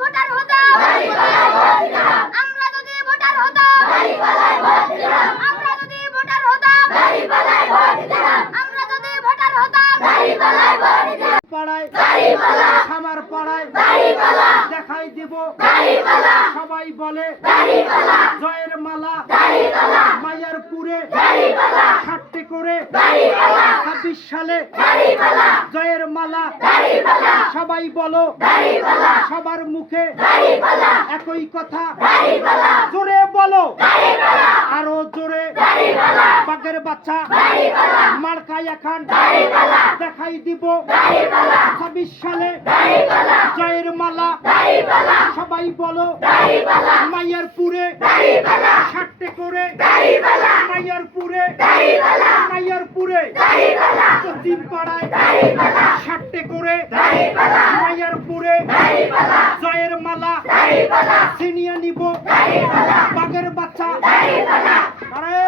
Voter হতাম। আমরা যদি ভোটার হতাম। আমরা যদি ভোটার হতাম। আমরা যদি ভোটার হতাম। পাড়ায়, খামার পাড়ায় দেখাই দিব। সবাই বলে, জয়ের মালা মায়ের পুরে ষাটটি করে ছাব্বিশ সালে জয়ের মালা। সবাই বলো। সবার মুখে একই কথা। জোরে বলো। আরও জোরে। বাঘের বাচ্চা। মার্কাই এখন দেখাই দিব। ছাব্বিশ সালে জয়ের মালা। সবাই বলো। মাইয়ার পুরে দাড়িওয়ালা। মাইয়ারপুরে। দাড়িওয়ালা। কতিমপাড়ায় করে। দাড়িওয়ালা। মাইয়ারপুরে। দাড়িওয়ালা। মালা। দাড়িওয়ালা। সিনিয়া নিব। দাড়িওয়ালা। বাচ্চা। আরে